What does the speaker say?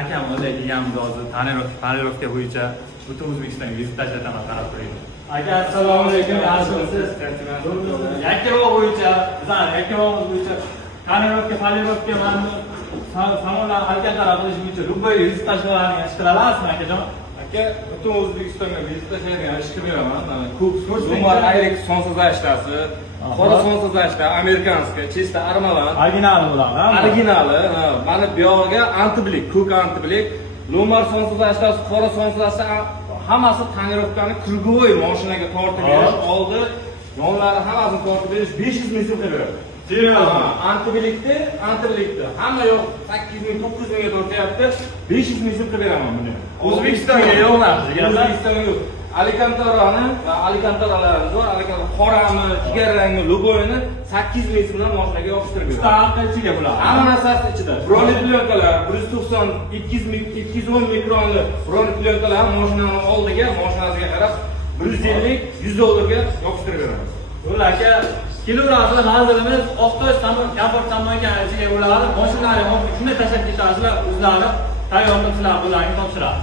Akam o'zay deganimiz hozir tonirovka bo'yicha butun O'zbekistonga vizit tashlataman qarab turing. Aka, assalomu alaykum. Yaxshimisiz? Yakkabog' bo'yicha, bizlar Yakkabog' bo'yicha tonirovka, polirovka mana samolyotlar harakatlari qilish bo'yicha любой vizit tashlashlarni ish qila olasizmi, akajon? Aka, butun O'zbekistonga vizit tashlaydigan ish qilib beraman. Ko'p Lumar Ayrex sonsozdashtasi, qora sonsozdashta, amerikanskiy, чисто armalan. Originali bular, ha? Originali. Mana bu yog'iga antiblik, ko'k antiblik, Lumar sonsozdashtasi, qora sonsozdashta hammasi tonirovkani krugovoy mashinaga tortib berish, oldi yonlari hammasini tortib berish 500 ming so'm beradi. Seriyozmi? Antiblikni hamma yo'q 8 ming, 9 mingga tortyapti. 500 ming so'm beraman buni. O'zbekistonga yo'qlar. O'zbekistonga yo'q. Alikantarani va alikantarlarimiz bor. Alikantara qorami, jigarrangi, luboyni 8 ming so'mdan mashinaga yopishtirib beradi. Startda ichiga bular. Hamma narsasi ichida. Bronli plyonkalar 190, 210 mikronli bronli plyonkalar mashinaning oldiga, mashinasiga qarab 150, 100 dollarga yopishtirib beramiz. Ular aka kilografi nazarimiz Oqtosh Komport Samoyga ichiga bo'ladi. Mashinalarni shunday tashlab ketasizlar, o'zlari tayyorlab sizlar bularni topshiradi.